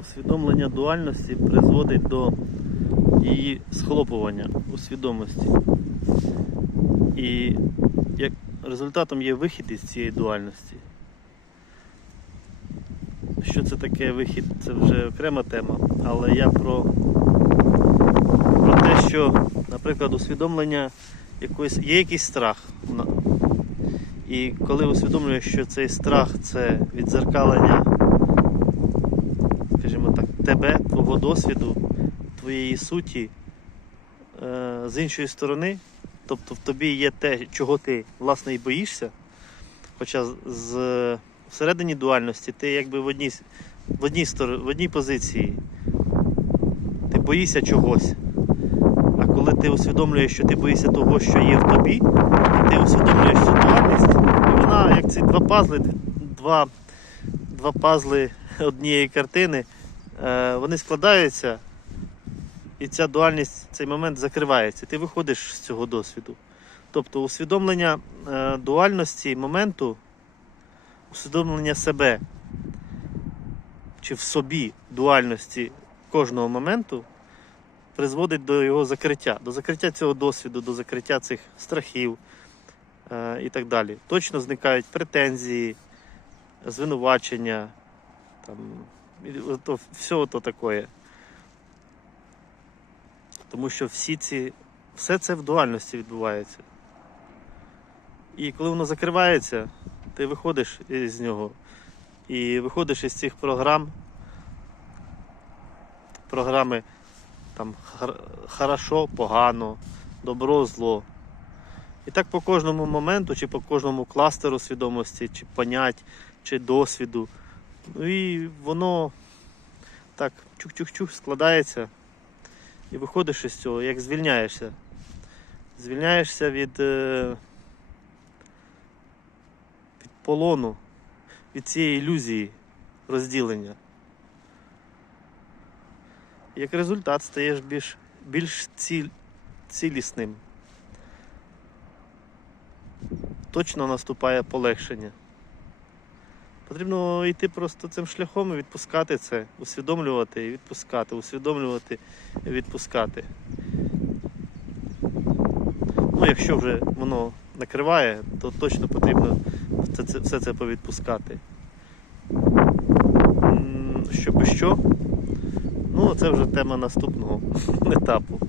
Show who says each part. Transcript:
Speaker 1: усвідомлення дуальності призводить до її схлопування у свідомості. І як результатом є вихід із цієї дуальності. Що це таке вихід, це вже окрема тема, але я про, про те, що, наприклад, усвідомлення якоїсь, є якийсь страх. І коли усвідомлюєш, що цей страх це відзеркалення, тебе, твого досвіду, твоєї суті е, з іншої сторони, тобто в тобі є те, чого ти власне і боїшся, хоча з- всередині дуальності ти якби в одній, в одній, стор- в одній позиції. Ти боїшся чогось. А коли ти усвідомлюєш, що ти боїшся того, що є в тобі, ти усвідомлюєш цю дуальність, і вона, як ці два пазли, два, два пазли однієї картини, вони складаються, і ця дуальність, цей момент закривається. Ти виходиш з цього досвіду. Тобто усвідомлення е, дуальності моменту, усвідомлення себе чи в собі дуальності кожного моменту призводить до його закриття, до закриття цього досвіду, до закриття цих страхів е, і так далі. Точно зникають претензії, звинувачення, там, і ото, все то таке. Тому що всі ці, все це в дуальності відбувається. І коли воно закривається, ти виходиш із нього і виходиш із цих програм, програми там хорошо, погано, добро, зло. І так по кожному моменту, чи по кожному кластеру свідомості, чи понять, чи досвіду. Ну і воно так чух-чух-чух складається. І виходиш із цього, як звільняєшся. Звільняєшся від, е, від полону, від цієї ілюзії розділення. Як результат стаєш більш, більш ціль, цілісним. Точно наступає полегшення. Потрібно йти просто цим шляхом і відпускати це, усвідомлювати і відпускати, усвідомлювати і відпускати. Ну, якщо вже воно накриває, то точно потрібно це, це, все це повідпускати. Щоб що? Ну, це вже тема наступного етапу.